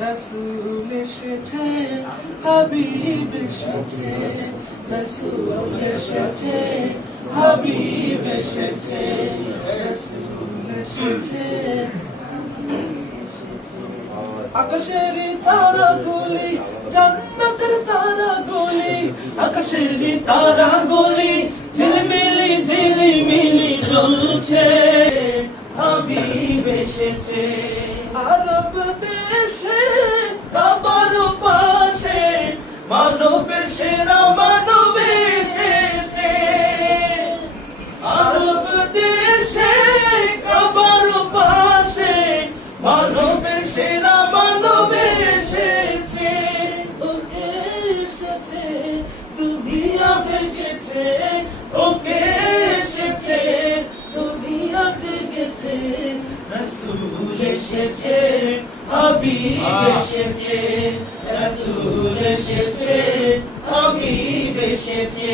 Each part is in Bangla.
রসুল এসেছে, হাবিব এসেছে, রসুল এসেছে, হাবিব এসেছে, রসুল এসেছে। আকাশের তারাগুলি, জান্নাতের তারাগুলি, আকাশের তারাগুলি ঝিলমিলি ঝিলিমিলি জ্বলছে, হাবিব এসেছে। আরব দেশে কাবার পাশে মানবের সেরা মানব এসেছে। আরব দেশে কাবার পাশে মানবের সেরা মানব এসেছে। ওকে এসেছে, দুনিয়া ভেসেছে, ওকে এসেছে, দুনিয়া জেগেছে। রসুল এসেছে, হাবিব এসেছে, রসুল এসেছে, হাবিব এসেছে।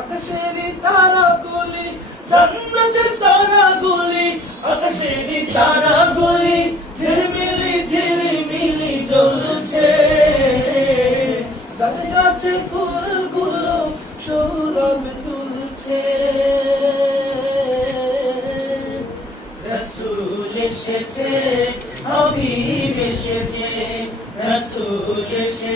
আকাশের তারাগুলি, জান্নাতের তারাগুলি, আকাশের তারাগুলি ঝিলমিলি ঝিলমিলি জ্বলছে। গাছে গাছে ফুলগুলো সৌরভ তুলছে। রসুল এসেছে, হাবিব এসেছে, রসুল এসেছে।